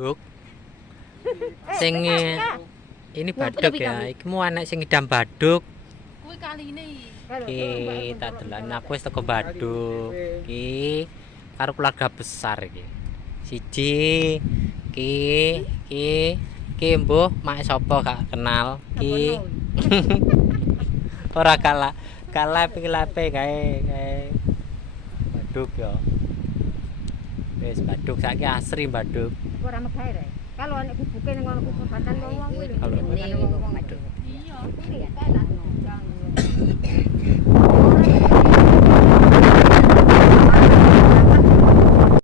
baduk. Sing ini baduk ya. Iki mu anak sing ngidam baduk. Kuwi kaline iki. Iki tak delan aku wis teko baduk. Iki karo keluarga besar iki. Siji iki mbuh mak sapa gak kenal. Iki ora kalah pikilape kae baduk ya. Wis baduk saiki asri baduk. Ora megah rek. Kalau anak bubuke ning ngono kubatan wong kuwi lho. Kalau Wong Iya. kuwi enak.